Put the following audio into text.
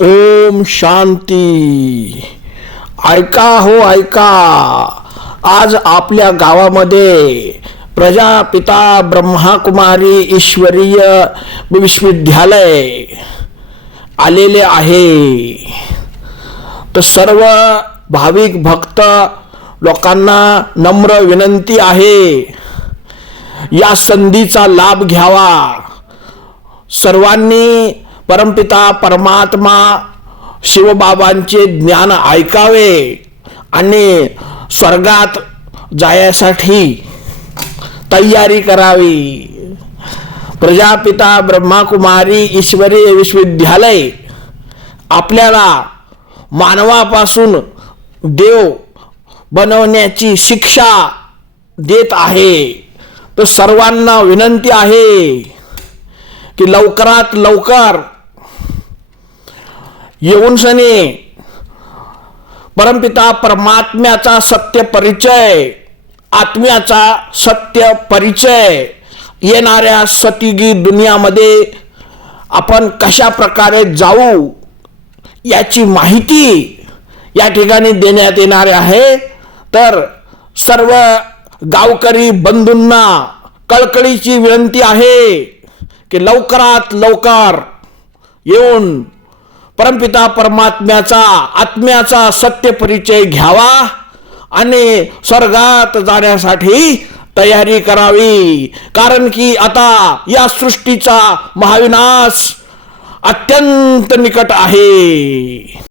ओम शांती. ऐका हो ऐका. आज आपल्या गावामध्ये प्रजापिता ब्रह्माकुमारी ईश्वरीय विश्वविद्यालय आलेले आहे. तर सर्व भाविक भक्त लोकांना नम्र विनंती आहे. या संधीचा लाभ घ्यावा. सर्वांनी परमपिता परमात्मा शिवबाबांचे ज्ञान ऐकावे आणि स्वर्गात जायसाठी तयारी करावी. प्रजापिता ब्रह्माकुमारी ईश्वरी विश्वविद्यालय आपल्याला मानवापासून देव बनवण्याची शिक्षा देत आहे. तर सर्वांना विनंती आहे की लवकरात लवकर येऊन सने. परमपिता परमात्म्याचा सत्य परिचय आत्म्याचा सत्य परिचय. येणाऱ्या सतिगी दुनियामध्ये आपण कशा प्रकारे जाऊ याची माहिती या ठिकाणी देण्यात येणार आहे. तर सर्व गावकरी बंधूंना कळकळीची विनंती आहे की लवकरात लवकर येऊन परमपिता परमात्म्याचा आत्म्याचा सत्य परिचय घ्यावा आणि स्वर्गात जाण्यासाठी तयारी करावी. कारण की आता या सृष्टीचा महाविनाश अत्यंत निकट आहे.